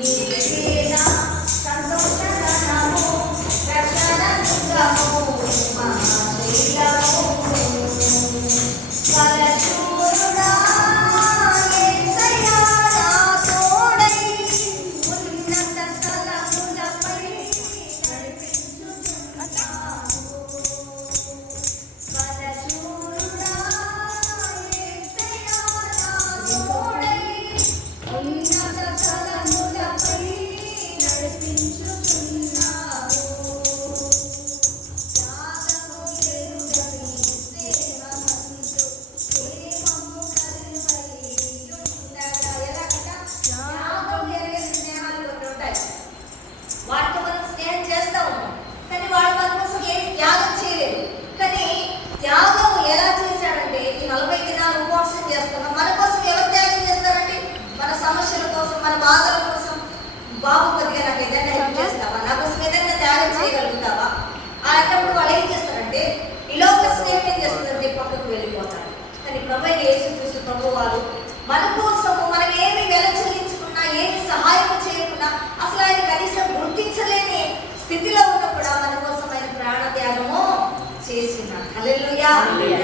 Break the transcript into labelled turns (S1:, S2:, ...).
S1: Thank you. ఉంటాయి వాటితో మనం స్నేహం చేస్తాం కానీ వాళ్ళ మన కోసం ఏం త్యాగం చేయలేదు. కానీ త్యాగం ఎలా చేశాడంటే ఈ నలభై దినాలు ఉపవాసం చేస్తున్నాం మన కోసం ఎవరు త్యాగం చేస్తారండి? మన సమస్యల కోసం మన బాధల కోసం. బాబు కొద్దిగా నాకు ఏదైనా హెల్ప్ చేస్తావా? నా కోసం ఏదైనా త్యాగం చేయగలుగుతావా? అలాంటప్పుడు వాళ్ళు ఏం చేస్తారంటే ఈ లోక స్నేహం ఏం చేస్తుందంటే పక్కకు వెళ్ళిపోతారు. కానీ ప్రభు యేసు చూసి ప్రభు వారు మనకు Hallelujah.